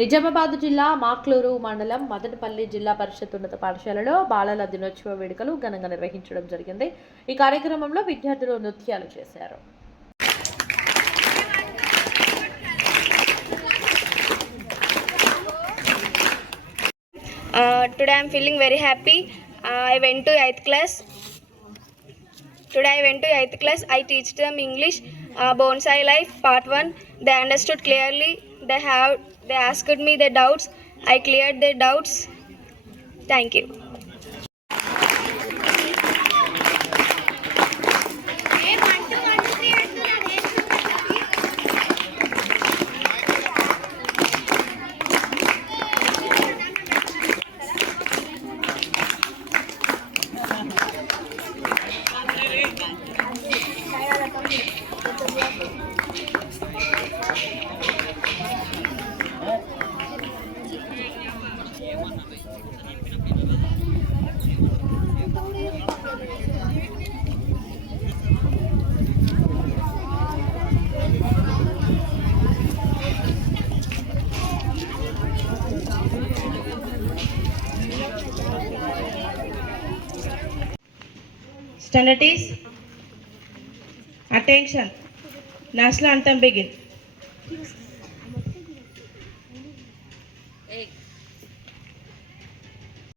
నిజామాబాద్ జిల్లా మాక్లూరు మండలం మదనపల్లి జిల్లా పరిషత్ ఉన్నత పాఠశాలలో బాలల దినోత్సవ వేడుకలు ఘనంగా నిర్వహించడం జరిగింది. ఈ కార్యక్రమంలో విద్యార్థులు నృత్యాలు చేశారు. Today I am feeling very happy. I went to 8th class. Today I went to 8th class. I teach them English, Bonsai Life Part 1. They understood clearly. They asked me their doubts. I cleared their doubts. Thank you. Standards, attention, national anthem begin.